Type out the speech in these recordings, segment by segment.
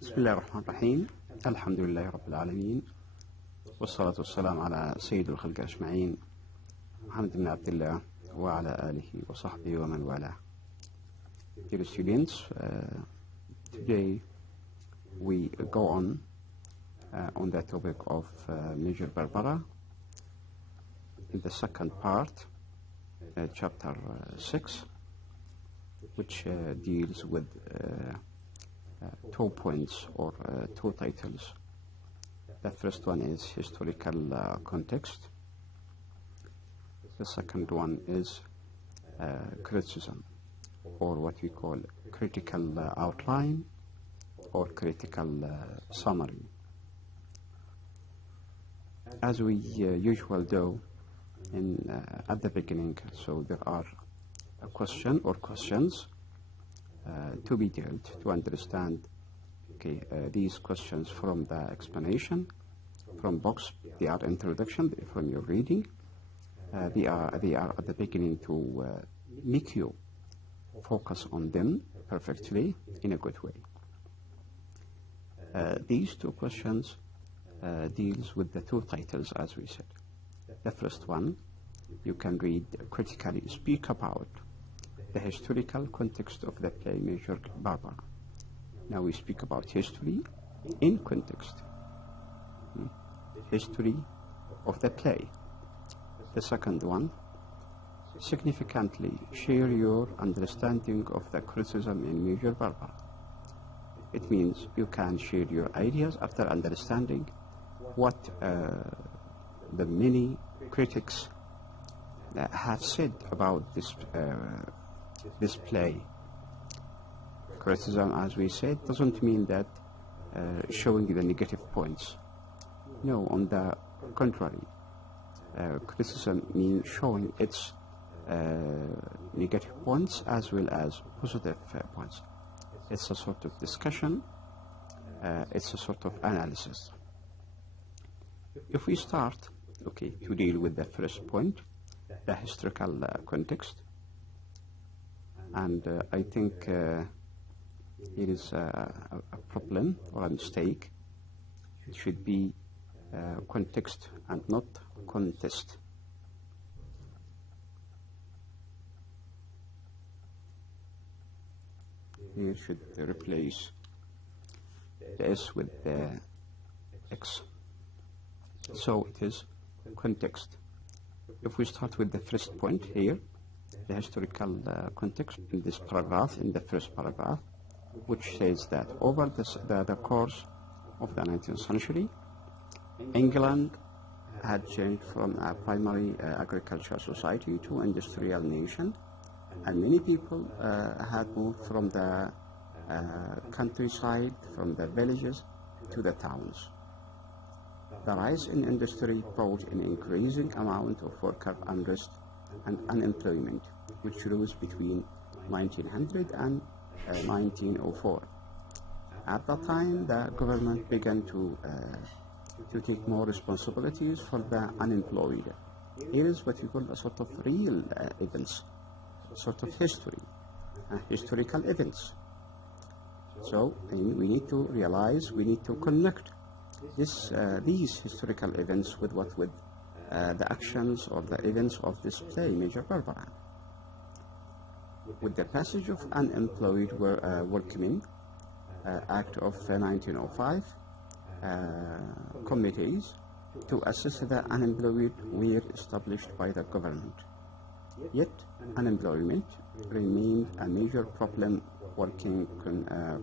بسم الله الرحمن الرحيم. الحمد لله رب العالمين، والصلاة والسلام على سيد الخلق أجمعين محمد بن عبد الله وعلى آله وصحبه ومن والاه. Dear students, today we go on the topic of Major Barbara in the second part, chapter 6, which deals with 2 points or 2 titles. The first one is historical context. The second one is criticism, or what we call critical outline or critical summary. As we usually do at the beginning, so there are a question or questions to be dealt to understand these questions from the explanation, from books. They are introduction from your reading. They are at the beginning to make you focus on them perfectly in a good way. These 2 questions deals with the 2 titles, as we said. The first one, you can read critically speak about the historical context of the play Major Barbara. Now we speak about history in context. History of the play. The second one, significantly share your understanding of the criticism in Major Barbara. It means you can share your ideas after understanding what the many critics have said about this play. Criticism, as we said, doesn't mean that showing the negative points. No, on the contrary. Criticism means showing its negative points as well as positive points. It's a sort of discussion, it's a sort of analysis. If we start, to deal with the first point, the historical context, and I think it is a problem or a mistake. It should be context and not contest. Here should replace the S with the X. So it is context. If we start with the first point here, the historical context in this paragraph, in the first paragraph, which says that over the course of the 19th century, England had changed from a primary agricultural society to industrial nation, and many people had moved from the countryside, from the villages to the towns. The rise in industry brought an increasing amount of worker unrest and unemployment, which rose between 1900 and 1904. At that time, the government began to take more responsibilities for the unemployed. Here is what you call a sort of real events, sort of history, historical events. So we need to realize, we need to connect these historical events with the actions or the events of this play, Major Barbara. With the passage of Unemployed Workmen Act of 1905, committees to assist the unemployed were established by the government. Yet unemployment remained a major problem. Working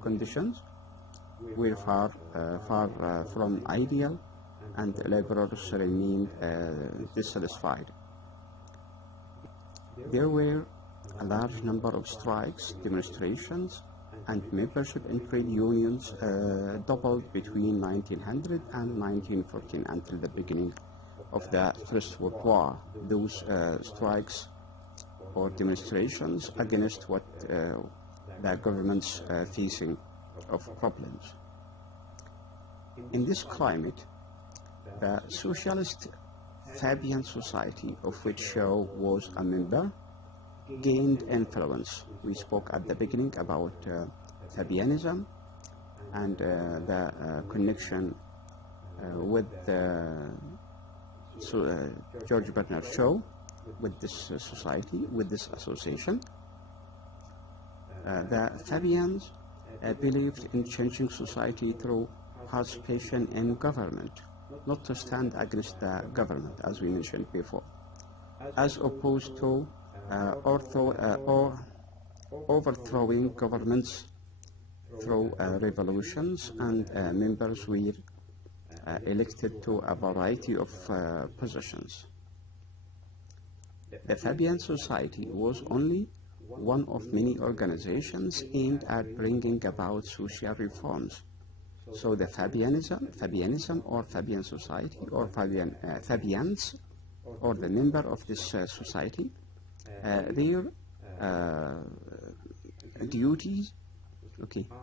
conditions were far from ideal, and laborers remained dissatisfied. There were a large number of strikes, demonstrations, and membership in trade unions doubled between 1900 and 1914 until the beginning of the First World War. Those strikes or demonstrations against what the government's facing of problems. In this climate, the Socialist Fabian Society, of which Shaw was a member, gained influence. We spoke at the beginning about Fabianism, and the connection with George Bernard Shaw, with this society, with this association. The Fabians believed in changing society through participation in government, not to stand against the government, as we mentioned before, as opposed to overthrowing governments through revolutions, and members were elected to a variety of positions. The Fabian Society was only one of many organizations aimed at bringing about social reforms. So the Fabianism or Fabian Society or Fabians, or the member of this society, their duties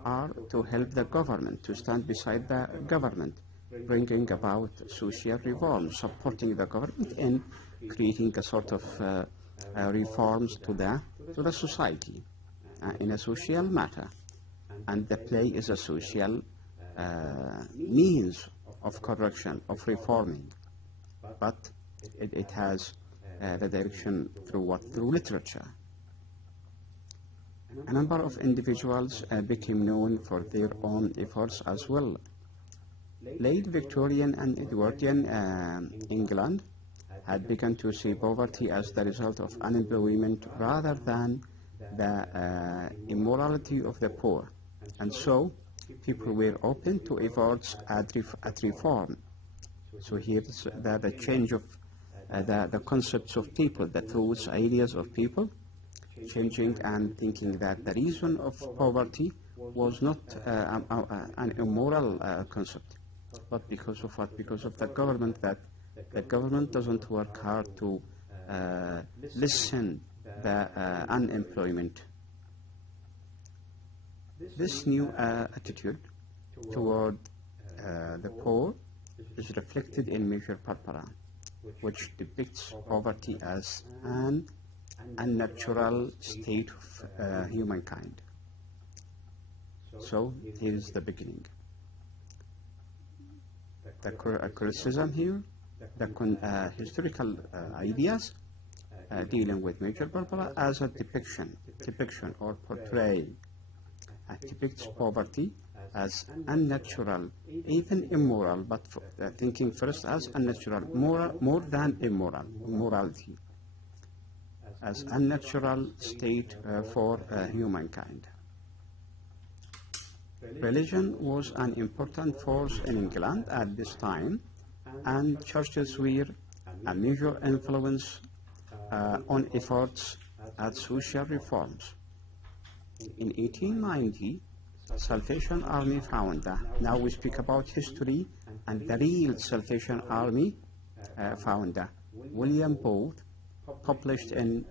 are to help the government, to stand beside the government, bringing about social reforms, supporting the government in creating a sort of reforms to the society in a social matter. And the play is a social means of correction, of reforming, but it has the direction through what? Through literature. A number of individuals became known for their own efforts as well. Late Victorian and Edwardian England had begun to see poverty as the result of unemployment rather than the immorality of the poor, and so people were open to efforts at reform. So here's the change of the concepts of people, the thoughts, ideas of people, changing and thinking that the reason of poverty was not an immoral concept, but because of what? Because of the government, that the government doesn't work hard to lessen the unemployment. This new attitude toward the poor is reflected in Major Barbara, which depicts poverty as an unnatural state of humankind. So here is the beginning. The criticism here, the historical ideas dealing with Major Barbara as a depiction or portrayal. It depicts poverty as unnatural, even immoral, but thinking first as unnatural, more than immorality, as unnatural state for humankind. Religion was an important force in England at this time, and churches were a major influence on efforts at social reforms. In 1890, Salvation Army founder, now we speak about history, and the real Salvation Army founder, William Booth, published in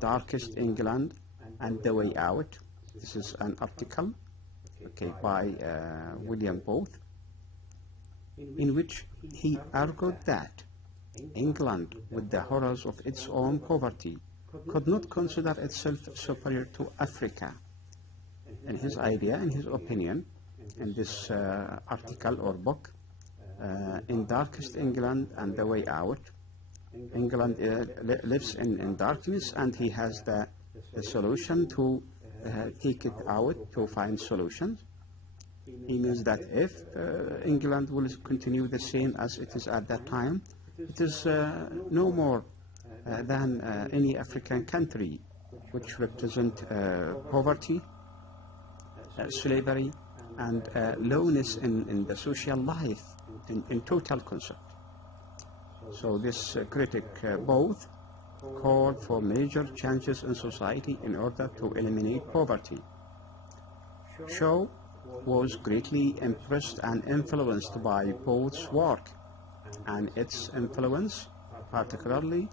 Darkest England and the Way Out. This is an article by William Booth, in which he argued that England, with the horrors of its own poverty, could not consider itself superior to Africa. In his idea, in his opinion, in this article or book, in Darkest England and the Way Out, England lives in darkness, and he has the solution to take it out, to find solutions. He means that if England will continue the same as it is at that time, it is no more than any African country, which represent poverty, slavery, and lowness in the social life, in total concept. So this critic both called for major changes in society in order to eliminate poverty. Shaw was greatly impressed and influenced by Booth's work, and its influence, particularly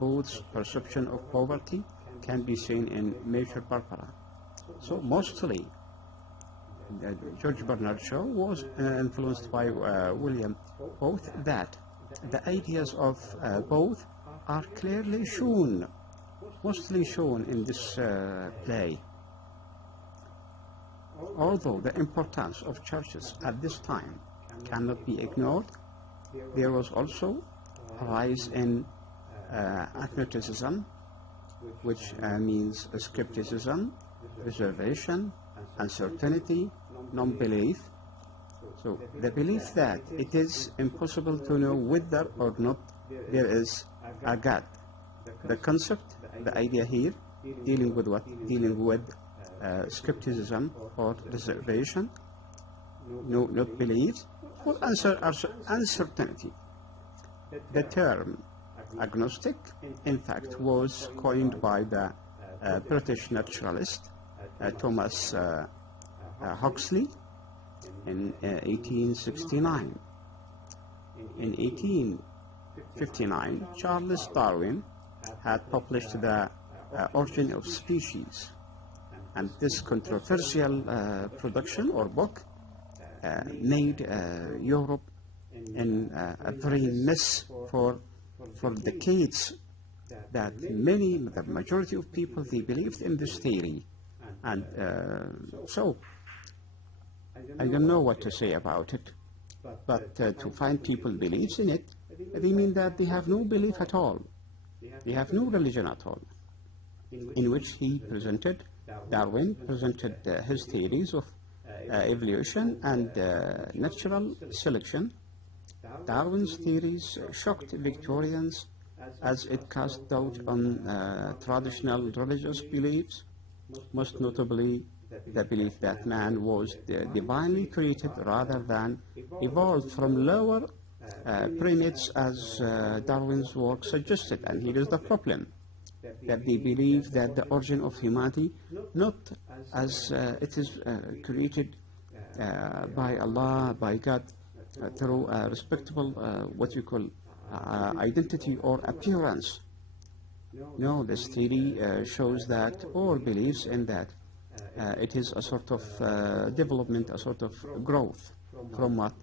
Booth's perception of poverty, can be seen in Major Barbara. So mostly George Bernard Shaw was influenced by William Booth, that the ideas of Booth are clearly shown, mostly shown in this play. Although the importance of churches at this time cannot be ignored, there was also a rise in agnosticism, which means skepticism, reservation, uncertainty, non-belief. So the belief that it is impossible to know whether or not there is a God. The concept, the idea here, dealing with what? Dealing with skepticism or reservation, not beliefs, or uncertainty. The term agnostic, in fact, was coined by the British naturalist Thomas Huxley in 1869. In 1859, Charles Darwin had published The Origin of Species, and this controversial production or book made Europe in a very mess for decades. That the majority of people, they believed in this theory, and so I don't know what to say about it, but to find people believes in it, they mean that they have no belief at all, they have no religion at all, in which Darwin presented his theories of evolution and natural selection. Darwin's theories shocked Victorians as it cast doubt on traditional religious beliefs, most notably the belief that man was divinely created rather than evolved from lower primates, as Darwin's work suggested. And here is the problem, that they believe that the origin of humanity, not as it is created by Allah, by God, through a respectable, what you call, identity or appearance. No, this theory shows that, or believes in that, it is a sort of development, a sort of growth from what?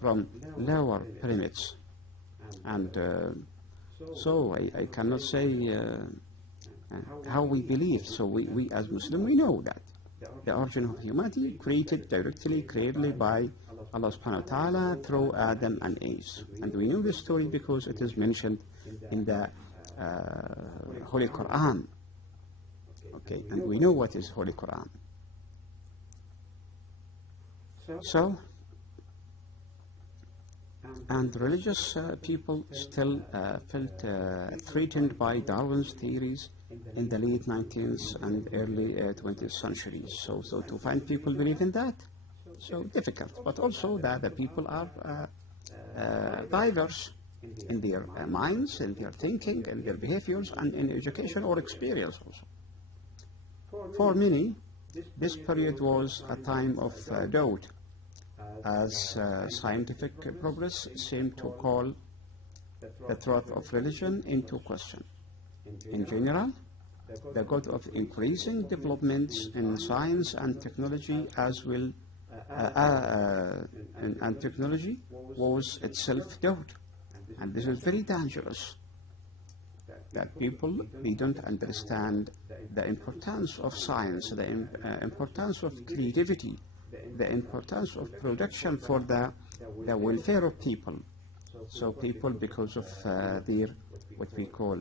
From lower primates. And so I cannot say how we believe. So we as Muslims, we know that the origin of humanity created directly, clearly by Allah subhanahu wa ta'ala through Adam and Eve. And we know this story because it is mentioned in the Holy Quran. Okay, and we know what is Holy Quran. So, and religious people still felt threatened by Darwin's theories in the late 19th and early 20th centuries. So to find people believe in that, so difficult. But also that the people are diverse in their minds, in their thinking, in their behaviors, and in education or experience also. For many, this period was a time of doubt, as scientific progress seemed to call the truth of religion into question. In general, the goal of increasing developments in science and technology as well and technology was itself doubt. And this is very dangerous, that people, they don't understand the importance of science, the importance of creativity, the importance of production for the welfare of people. So people, because of their, what we call,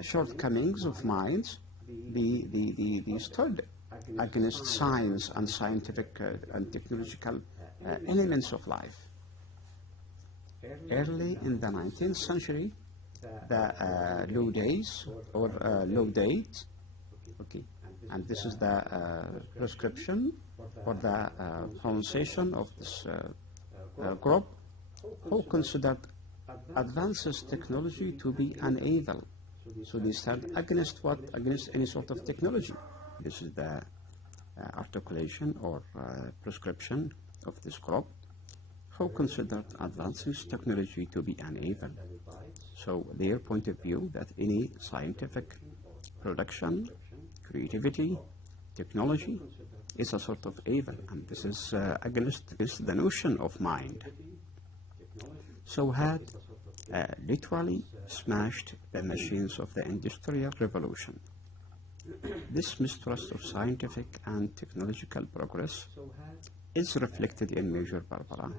shortcomings of minds, they stood against science and scientific and technological elements of life. Early in the 19th century, the low days or low date, okay, and this is the prescription for the pronunciation of this group, who considered advances technology to be an evil. So they stand against what? Against any sort of technology. This is the articulation or prescription of this group, who considered advances technology to be an evil. So their point of view that any scientific production, creativity, technology is a sort of evil, and this is against the notion of mind. So had literally smashed the machines of the Industrial Revolution. This mistrust of scientific and technological progress is reflected in Major Barbara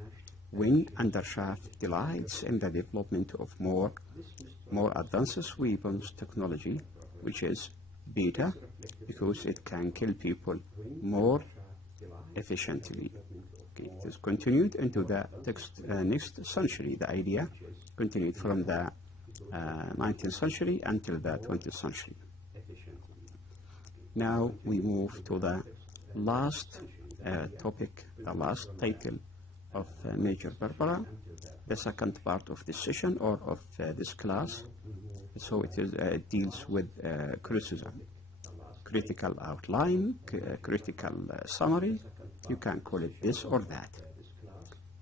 when Undershaft delights in the development of more advanced weapons technology, which is beta, because it can kill people more efficiently. Okay, it is continued into the next century. The idea continued from the 19th century until the 20th century. Now we move to the last topic, the last title of Major Barbara, the second part of this session or of this class. So it deals with criticism, critical outline, critical summary. You can call it this or that.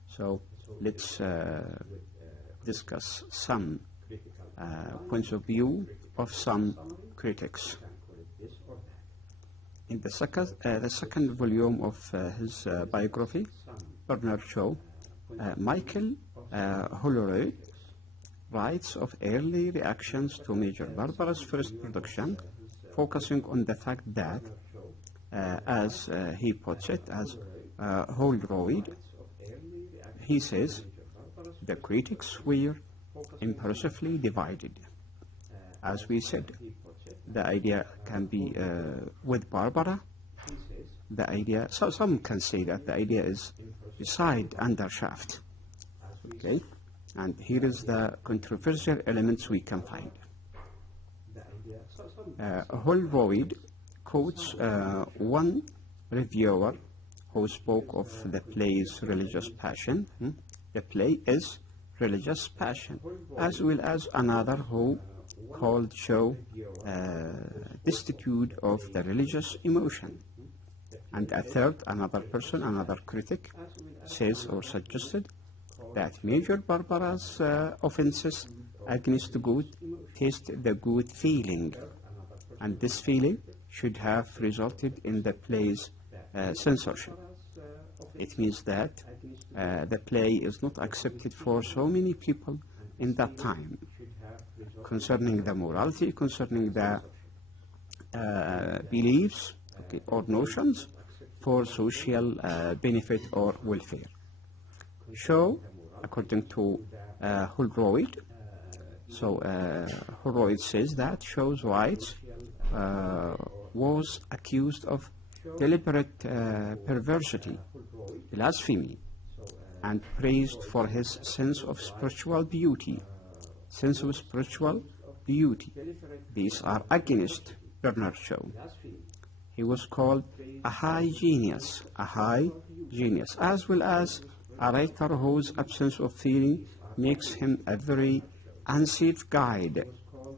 So let's discuss some points of view of some critics. In the second volume of his biography, Bernard Shaw, Michael Holroyd writes of early reactions to Major Barbara's first production, focusing on the fact that, as he puts it, as Holroyd, he says, the critics were impressively divided. As we said, the idea can be with Barbara. The idea, so some can say that the idea is beside Undershaft. Okay, and here is the controversial elements we can find. Holroyd quotes one reviewer who spoke of the play's religious passion. The play is religious passion, as well as another who called Shaw destitute of the religious emotion. And a third, another person, another critic, says or suggested that Major Barbara's offenses against good taste the good feeling, and this feeling should have resulted in the play's censorship. It means that the play is not accepted for so many people in that time, concerning the morality, concerning the beliefs, okay, or notions for social benefit or welfare. Shaw, according to Holroyd, so Holroyd says that Shaw's rights was accused of deliberate perversity, blasphemy, and praised for his sense of spiritual beauty. These are against Bernard Shaw. He was called a high genius, as well as a writer whose absence of feeling makes him a very unsafe guide.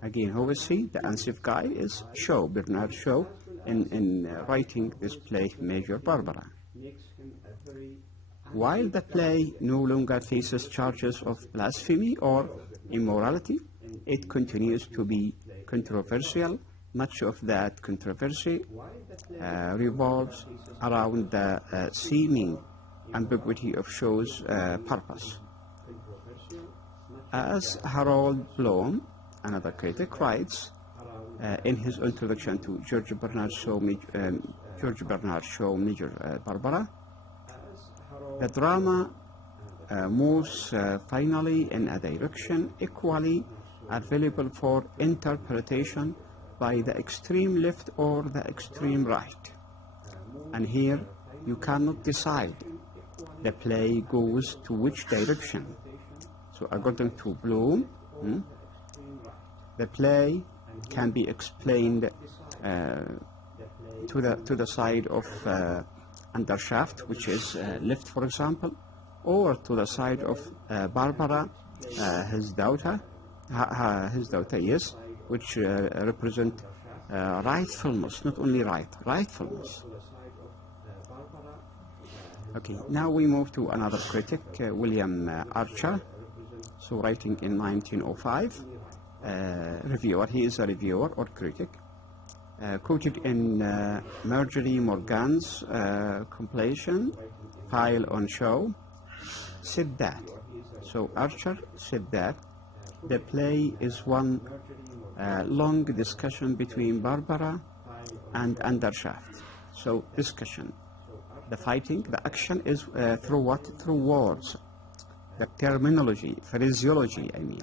Again, who is he? The unsafe guide is Shaw, Bernard Shaw, in writing this play, Major Barbara. While the play no longer faces charges of blasphemy or immorality, it continues to be controversial. Much of that controversy revolves around the seeming ambiguity of Shaw's purpose. As Harold Bloom, another critic, writes in his introduction to George Bernard Shaw, Major Barbara, the drama moves finally in a direction equally available for interpretation by the extreme left or the extreme right. And here you cannot decide. The play goes to which direction. So according to Bloom, the play can be explained to the side of Undershaft, which is left, for example, or to the side of Barbara, his daughter, yes, which represent rightfulness, not only rightfulness. Okay, now we move to another critic, William Archer, so writing in 1905, reviewer. He is a reviewer or critic, quoted in Marjorie Morgan's compilation, File on Shaw, said that. So Archer said that the play is one long discussion between Barbara and undershaft. So discussion. The fighting, the action is through what? Through words, the terminology, phraseology, I mean.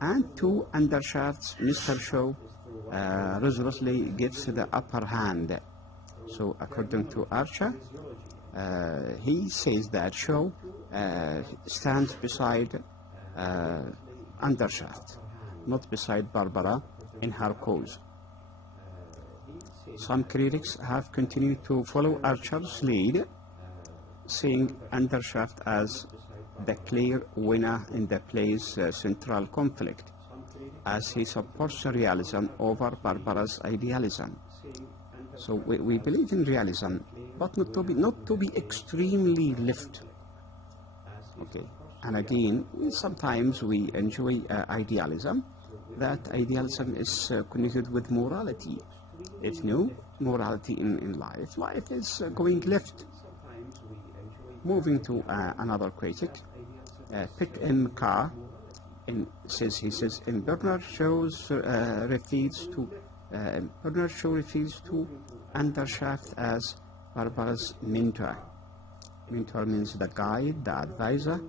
And to undershafts, Mr. Shaw resolutely gives the upper hand. So according to Archer, he says that Shaw stands beside undershaft, not beside Barbara in her cause. Some critics have continued to follow Archer's lead, seeing undershaft as the clear winner in the play's central conflict, as he supports realism over Barbara's idealism. So we believe in realism, but not to be extremely left. Okay, and again, sometimes we enjoy idealism. That idealism is connected with morality. If no morality in life, life is going left. Moving to another critic, Pick M. Carr, he says, in Bernard Shaw's refers to undershaft as Barbara's mentor. Mentor means the guide, the advisor,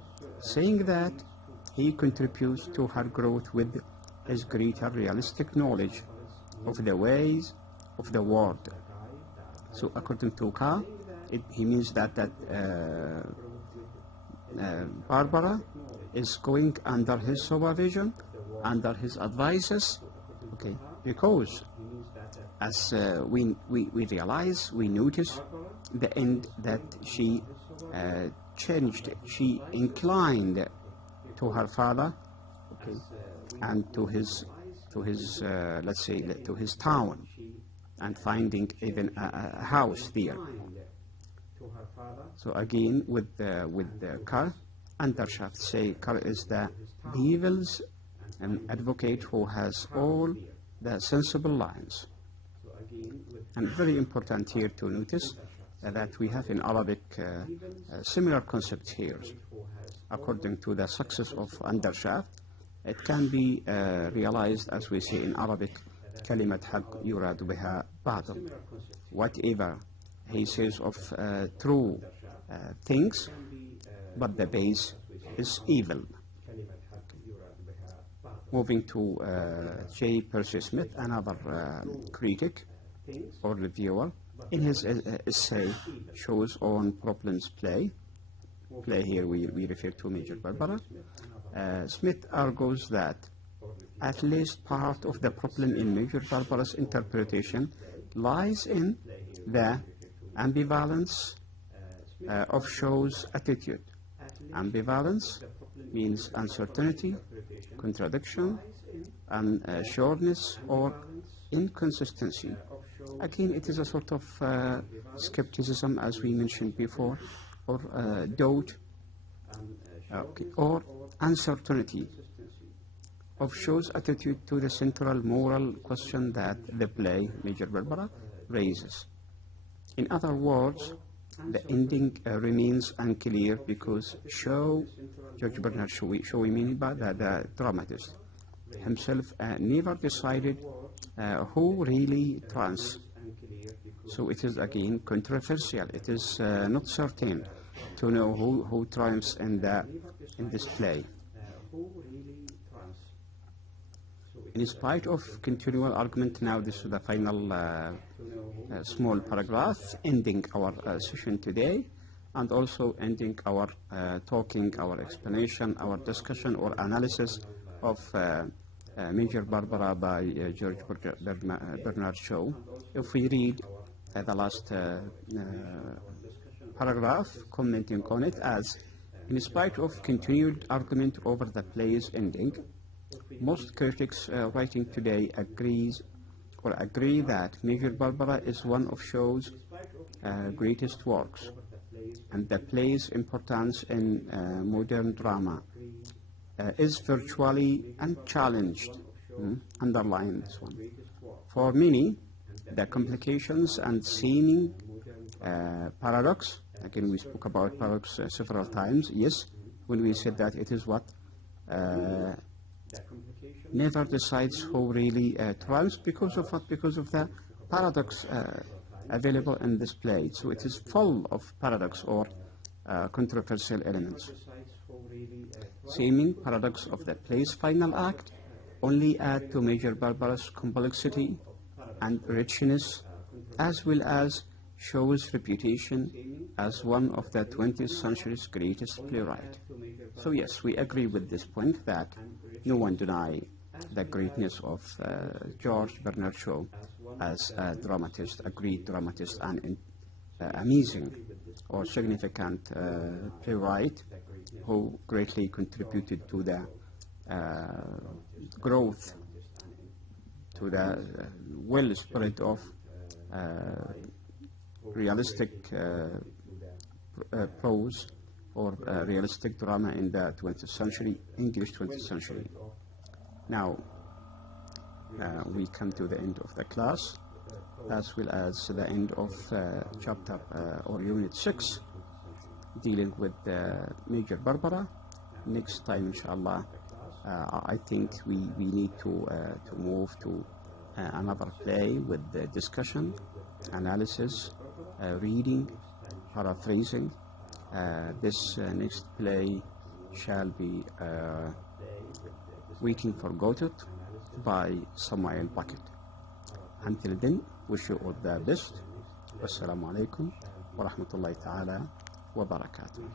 saying that he contributes to her growth with his greater realistic knowledge of the ways of the world. So according to Carr, he means that Barbara is going under his supervision, under his advices, okay, because as we realize, we notice the end that she changed, she inclined to her father, okay, and to his let's say to his town, and finding even a house there. So again, with Carr, undershaft say Carr is the devil's advocate who has all the sensible lines. And very important here to notice that we have in Arabic similar concepts here. According to the success of undershaft, it can be realized, as we say in Arabic, كلمة حق يراد بها باطل. Whatever he says of true things, but the base is evil. Moving to J. Percy Smith, another critic or reviewer, in his essay Shows on Problems Play here we refer to Major Barbara, Smith argues that at least part of the problem in Major Barbara's interpretation lies in the ambivalence of Shaw's attitude. Ambivalence means uncertainty, contradiction, unsureness, or inconsistency. Again, it is a sort of skepticism, as we mentioned before, or doubt, or uncertainty of Shaw's attitude to the central moral question that the play, Major Barbara, raises. In other words, the ending remains unclear because George Bernard Shaw, we mean by the dramatist himself, never decided who really triumphs. So it is again controversial. It is not certain to know who triumphs in this play. In spite of continual argument, now this is the final small paragraph ending our session today, and also ending our talking, our explanation, our discussion or analysis of Major Barbara by George Bernard Shaw. If we read the last paragraph commenting on it as, in spite of continued argument over the play's ending, most critics writing today agree that Major Barbara is one of Shaw's greatest works, and the play's importance in modern drama is virtually unchallenged. Underline this one. For many, the complications and seeming paradox, again we spoke about paradox several times, yes, when we said that it is what never decides who really triumphs, because of what? Because of the paradox available in this play. So it is full of paradox or controversial elements. Seeming paradox of the play's final act only add to Major Barbara's complexity and richness, as well as Shaw's reputation as one of the 20th century's greatest playwright. So yes, we agree with this point that no one deny the greatness of George Bernard Shaw as a dramatist, a great dramatist, and amazing or significant playwright who greatly contributed to the growth, to the well spread of realistic prose or realistic drama in the 20th century, English 20th century. Now, we come to the end of the class, as well as the end of chapter or unit 6, dealing with Major Barbara. Next time, inshallah, I think we need to move to another play with the discussion, analysis, reading, paraphrasing. This next play shall be Waiting for Godot by Samuel Beckett. Until then, wish you all the best. Wassalamu alaikum wa rahmatullahi ta'ala wa barakatuh.